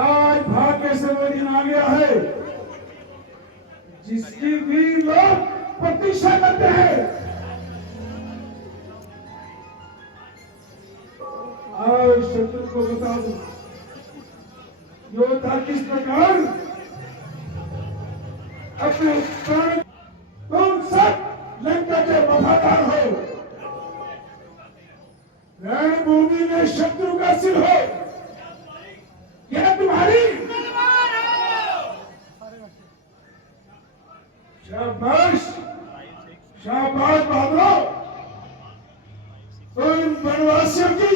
आज भाग्य से वो दिन आ गया है जिसकी भी लोग प्रतीक्षा करते हैं। आज शत्रु को बता दो योद्धा किस प्रकार अपने प्राण, तुम सब लंका के वफादार हो, रणभूमि में शत्रु का सिर हो, यह तुम्हारी शाबाश शाबाश बहादुरों। उन वनवासियों की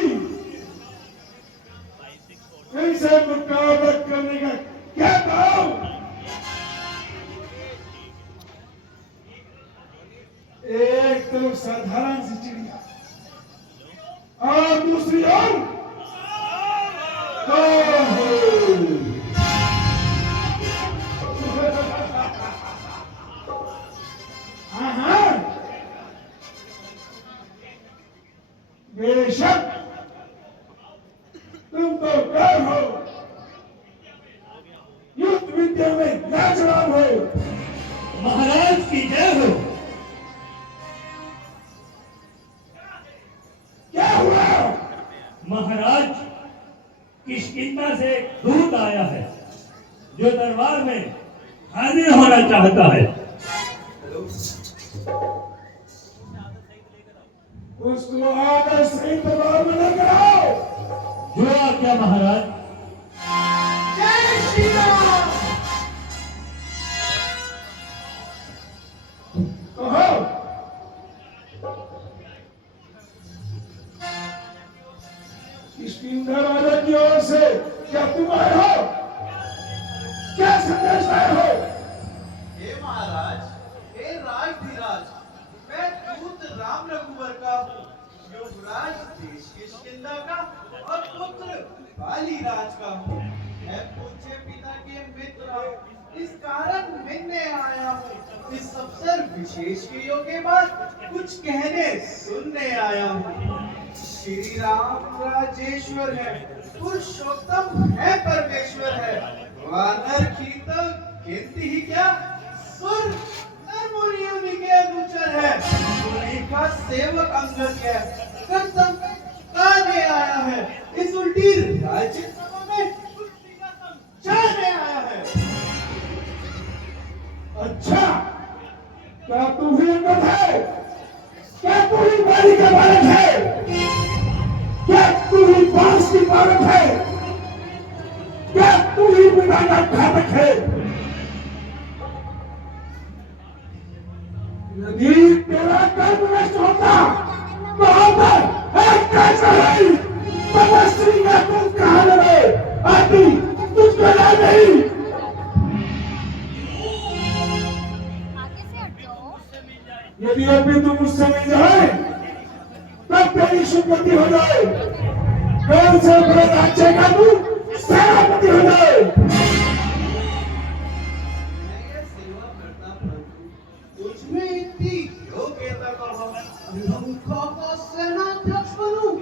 इनसे मुकाबला करने का क्या भाव? एक तरफ साधारण सी चिड़िया और दूसरी ओर बेशक तुम तो डर हो, युद्ध विद्या में लाजवाब हो। महाराज की जय हो। क्या हुआ? महाराज किष्किंधा से एक दूत आया है जो दरबार में हाजिर होना चाहता है। उसको आदर से दरबार में लेकर आओ। जो आज्ञा महाराज। जय श्री राम। कहो किष्किंधा राजा की ओर से क्या तुम आए हो? क्या संदेश लाए हो? हे महाराज, हे राजधिराज, मैं दूत राम रघुवर का युवराज देश किष्किंधा का और पुत्र बाली राज का हूँ। मैं पूज्य पिता के मित्र इस कारण मिलने आया हूँ। इस अवसर विशेष के योग के बाद कुछ कहने सुनने आया हूँ। श्री राम राजेश्वर है, पुरुषोत्तम है, परमेश्वर है। वानर की तो गिनती ही क्या, सुर नर मुनि उन्हीं के अनुचर है। उन्हीं का सेवक अंगद है, कर्तव्य करने आया है। इस उल्टी राज्य सभा में कुर्सी का समझाने आया है। अच्छा, क्या तू ही अंगद है? क्या तू ही बाली का बालक है? क्या तू ही बांस की बालक है? क्या तू ही विधाना घातक है? यदि तेरा कर्म नष्ट होता तो होता एक कैसा है तपस्वी का तुम कहा लगे आदि तुझको याद नहीं। यदि अभी तुम मुझसे मिल जाए तब तेरी सुगति हो जाए, कौन से बड़े राज्य का तू सेनापति हो जाए। मैं ये सेवा करता परंतु तुझमें इतनी योग्यता कहाँ? लंका का सेनाध्यक्ष बनूं?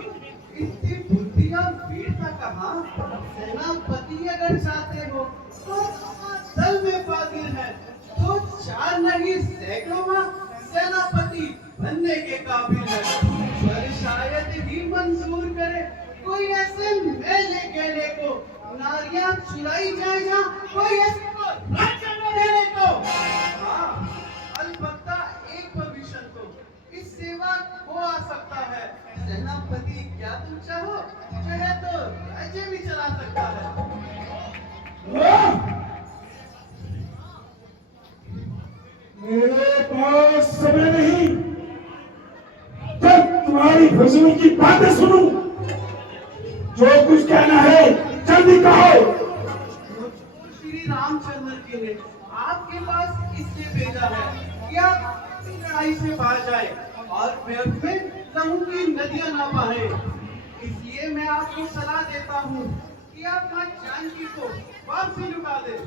इतनी बुद्धि और वीरता कहाँ? सेनापति अगर चाहते हो तो दल में फाजिल है, तो चार नहीं सैकड़ों सेनापति बनने के काबिल है। पर शायद ही मंजूर करे कोई ऐसे मेले गेले को, नारियां चुराई जाए जहाँ कोई ऐसे को राज्य में रहने को। हाँ, अलबत्ता एक भविष्य तो इस सेवा को आ सकता है। सेनापति क्या तुम चाहो, चाहे तो राज्य भी चला सकता है। मेरे पास समय नहीं, जब तुम्हारी फजूल की बातें सुनूं। जो कुछ कहना है जल्दी कहो। श्री रामचंद्र जी ने आपके पास इसलिए भेजा है कि आप लड़ाई से बाहर जाए और व्यर्थ में लहू की नदियां न बहे। इसलिए मैं आपको सलाह देता हूँ कि आप मां जानकी को वापसी लुटा दें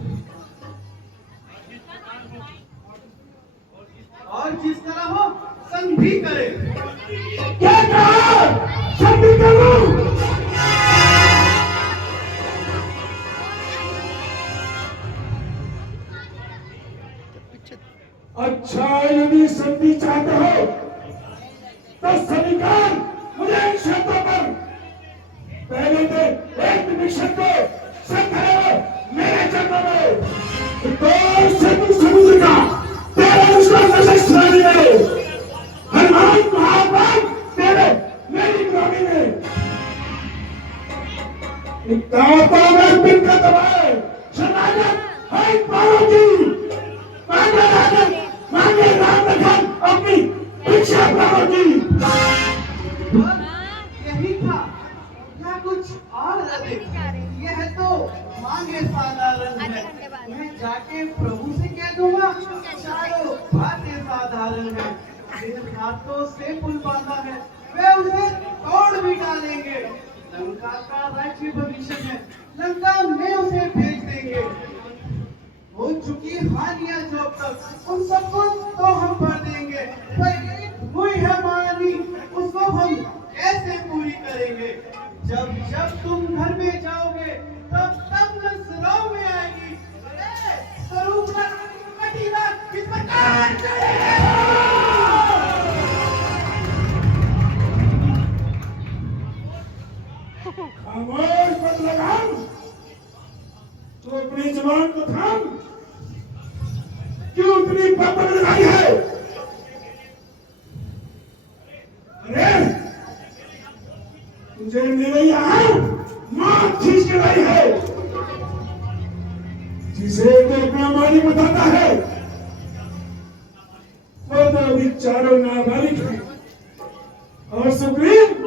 और जिस तरह हो संधि करें। क्या कहा? संधि करूं? अच्छा, यदि संधि चाहते हो तो स्वीकार मुझे इन शर्तों पर। पहले तो एक मिशन को संकल्प मेरे चरणों में, तो समुद्र का तेरे दुश्मन में, हनुमान महाबल तेरे मेरी गुलामी में, दांतों में पिन का दबाए शरणागत है पारों की, मांगे राजन, मांगे राम लखन अपनी भिक्षा पारों की। यही था या कुछ और अधिक? यह तो मांगे साधारण है। मैं जाके प्रभु से कह दूंगा चारों बातें साधारण है। जिन हाथों से पुल बांधा है वे उसे तोड़ भी डालेंगे। लंका का राज्य भविष्य है, लंका में उसे भेज देंगे। हो चुकी हानियां जो अब तक उन सबको तो हम भर देंगे, पर एक हुई है मानी उसको हम कैसे पूरी करेंगे? जब जब तुम घर में जाओगे तब तब नजरों में आएगी, अरे स्वरूप का कटीला किस प्रकार चलेगा? खामोश मत लगाओ, तो अपनी जुबान को थाम। क्यों इतनी पकड़ लगाई है? अरे तुझे मेरे यहाँ मां खींच के लाई है, जिसे तो अपना मालिक बताता है वो तो अभी चारों नाबालिग है, और सुप्रीम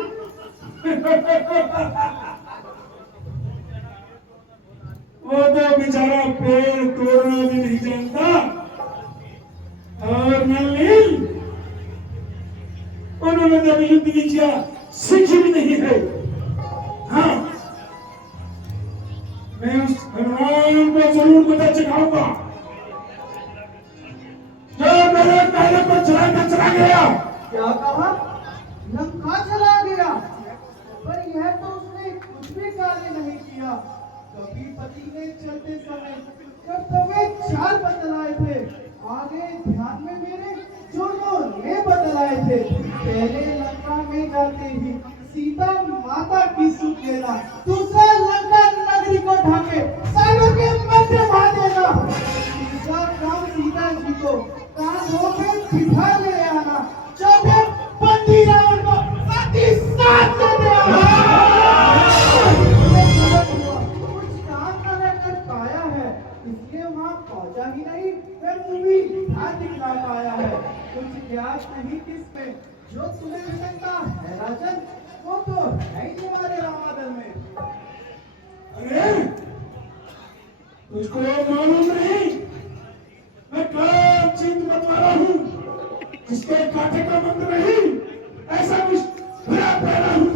वो तो बेचारा पेड़ तोड़ना भी नहीं जानता, और नलिनी उन्होंने तो युद्ध की किया सीखी भी नहीं है। हाँ, मैं उस हनुमान को जरूर पता चढ़ाऊंगा जो मेरे पहले को चला गया। क्या कहा? लंका चला गया? पर यह तो उसने कुछ भी कार्य नहीं किया। कभी पति ने चलते समय कर्तव्य चाल बतलाए थे, आगे ध्यान में मेरे जोड़ों ने बतलाए थे। पहले लंका में जाते ही सीता माता की सुख लेना, दूसरा लंका नगरी को ढाके सालों के मध्य मार देना, तीसरा काम सीता जी को कांधों पे बिठा ले आना, चौथे बंदी रावण को साथ ही साथ ले आना। कुछ काम न कर पाया है, इसलिए वहाँ पहुँचा ही नहीं, फिर मूवी ध्यान दिखला पाया है। कुछ ज्ञात नहीं किसमें जो तुम्हें मिलता है राजन, वो तो है ही तुम्हारे रामादल में। अरे तुझको मालूम नहीं मैं कब जीत मत वाला हूँ, जिसके कांटे का मंत्र नहीं ऐसा कुछ भरा पैदा हूँ।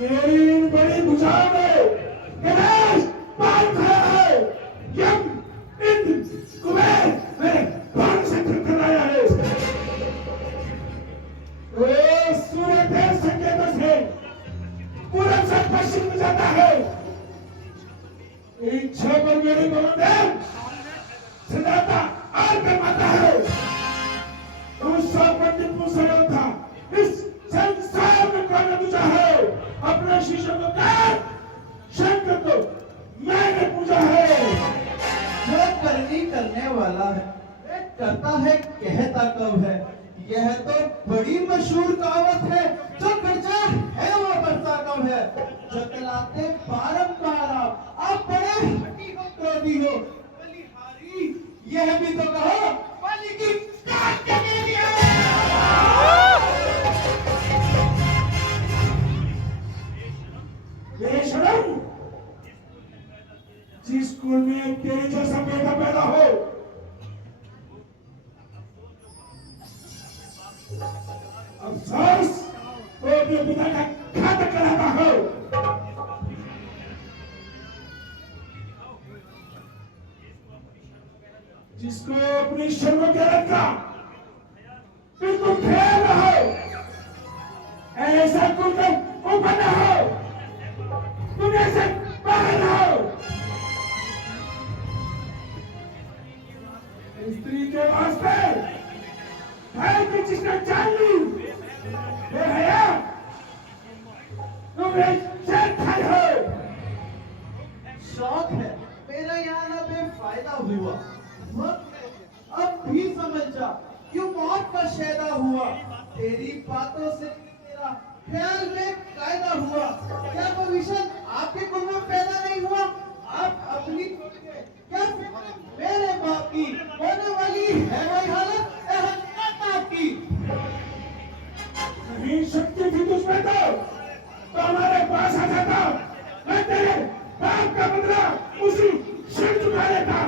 मेरी इन बड़ी भुजाओं में गणेश पाल खड़ा है, यम इंद्र कुबेर मेरे बाण से थरथराया है। सूर्य देव संकेत से पूरब से पश्चिम में जाता है, इच्छा पर मेरी बहुदेव सदाता और करवाता है। उस पंडित मुसलमान था, इस संसार में कौन पूजा है? अपने शिष्य को कहा, शंकर को मैंने पूजा है। जो करनी करने वाला है वह करता है, कहता कब है? यह तो बड़ी मशहूर कहावत है, जो गरजा है वो बरसा कब है। जतलाते बारंबार आप बड़े हठी हो, क्रोधी हो, बलिहारी यह भी तो कहो बलि की काट के दे दिया। बेशरम, जिस कुल में तेरे जैसा बेटा पैदा हो, अफसोस तो अपने पिता का घातक कराता हो। जिसको अपनी शर्म के रखा बिल्कुल खेल ऐसा तुम लोग ऊपर न हो, तुम ऐसे बाहर हो। स्त्री के वास्ते है कि जिसने जान ली वो है, तुम एक शेर खाई हो। शौक है मेरा यहाँ ना बेफायदा हुआ, वक्त है अब भी समझ जा क्यों मौत का शैदा हुआ। तेरी बातों से मेरा ख्याल में कायदा हुआ। क्या भविष्य आपके कुल में पैदा नहीं हुआ? आप अपनी क्या मेरे बाप की होने वाली है वही हालत आपकी। नहीं शक्ति थी तुझमें तो हमारे पास आ जाता, मैं तेरे बाप का बदला उसी सिर चुका लेता।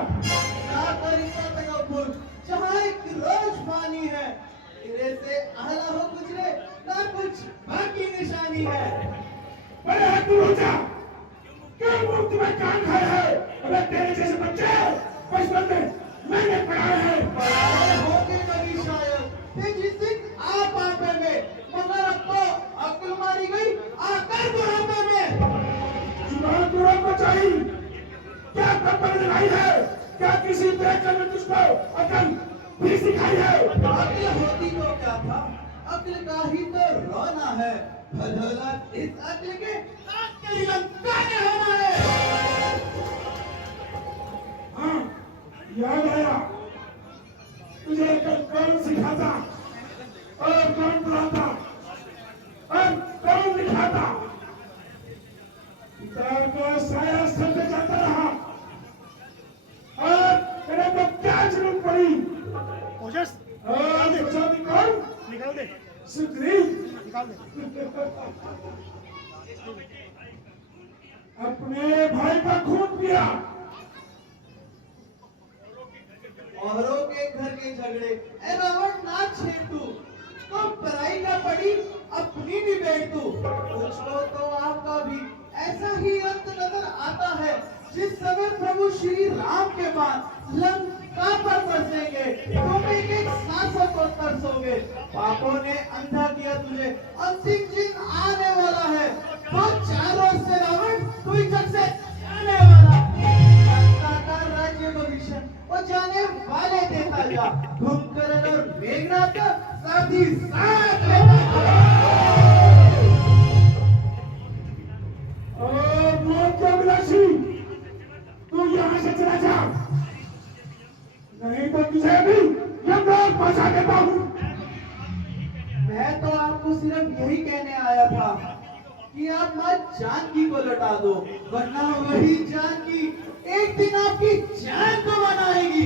जहाँ एक रोज पानी है, तेरे से आला हो गुजरे ना कुछ बाकी निशानी है। बड़े हाथ दूर हो जा, क्यों मुफ्त में कान खाए है? अबे तेरे जैसे बच्चे बचपन में मैंने पढ़ाए हैं। पढ़ाए होंगे कभी शायद ते जिस दिन आप आपे में, मगर अब तो अक्ल मारी गई आकर बुढ़ापे में। जुबान तुरंत को चाहिए, क्या कपड़ लगाई है? क्या किसी बेकर ने तुझको अकल भी सिखाई है? अक्ल होती तो क्या था, अक्ल का ही तो रोना है। भला इस अक्ल के आखिरी लंका में होना है। हाँ, याद आया, तुझे कल कौन सिखाता और कौन पढ़ाता और कौन लिखाता? पिता को साया समझ जाता रहा और तेरे को क्या जरूरत पड़ी? ओजस और बचाने कौन? निकाल दे, सुग्रीव। निकाल दे। अपने भाई का खून पिया, औरों के घर के झगड़े ए रावण ना छेड़ तू, तो पराई का पड़ी अपनी भी बैठ तू। मुझको तो आपका भी ऐसा ही अंत नजर आता है जिस समय प्रभु श्री राम के बाद लंका पर बरसेंगे, तुम एक एक सांसों को तरसोगे। पापों ने अंधा किया तुझे, अंतिम दिन आने वाला है। तो चारों से रावण तू ही जग से जाने वाला। लंका का राज्य भविष्य वो जाने वाले देता जा, कुंभकर्ण और मेघनाथ का साथ ही साथ लेता जा। और मौत के अभिलाषी, तू यहाँ से चला जा, नहीं तो तुझे भी यमराज पहुंचा देता हूँ। मैं तो आपको सिर्फ यही कहने आया था कि आप मत जानकी को लौटा दो, वरना वही जानकी एक दिन आपकी जान को बनाएगी।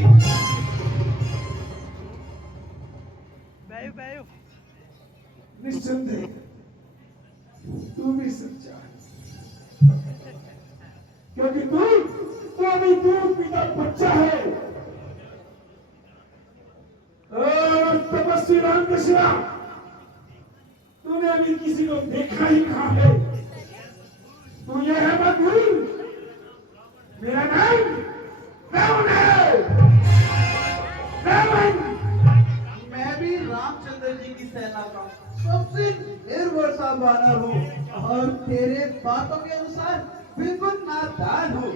निस्संदेह तू भी सच्चा है, क्योंकि तू अभी दूध पीता बच्चा है। और तपस्वी राम के सिवा तूने अभी किसी को देखा ही कहाँ है? तू ये है मत भूल, मेरा नाम रावण है, रावण। मैं भी रामचंद्र जी की सेना का सबसे निर्भर सा बानर हूँ और तेरे बातों के अनुसार बिल्कुल नादान हूँ।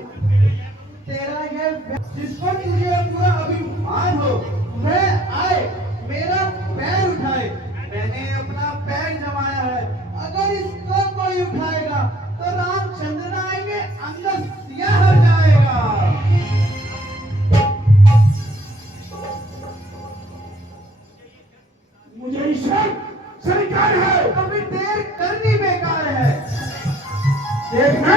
तेरा ये जिसको तुझे पूरा अभिमान हो, मैं आए मेरा पैर उठाए, मैंने अपना पैर जमाया है। अगर इसको कोई उठाएगा तो रामचंद्र आएंगे, अंदर सियाह हो जाएगा। मुझे ईश्वर स्वीकार है, कभी देर करनी बेकार है। देखना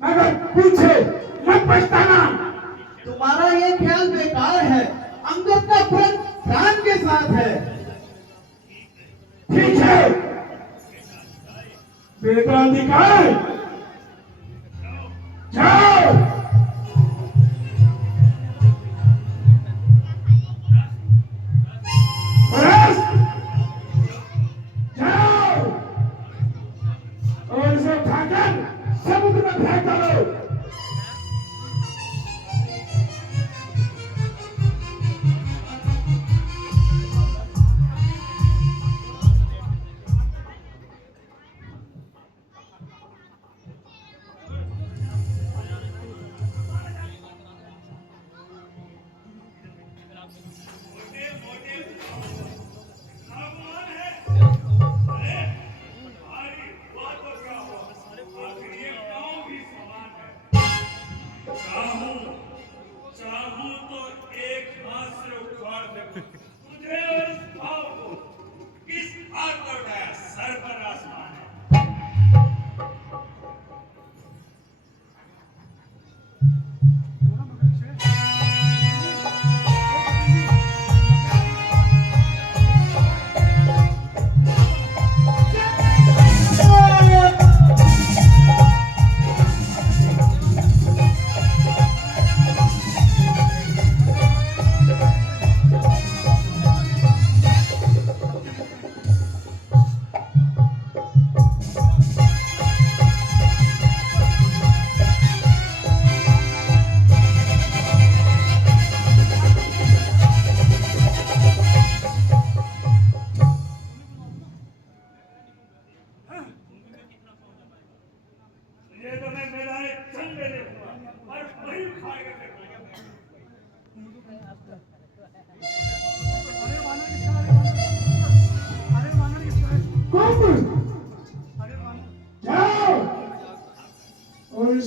मगर पीछे मत पछताना। तुम्हारा ये ख्याल बेकार है, अंगद का प्रण प्राण के साथ है। ठीक है, बेटा अधिकार, जाओ। बस, जाओ और इसे उठाकर समुद्र में फेंक डालो।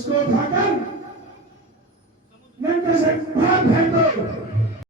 इसको उठाकर लंका से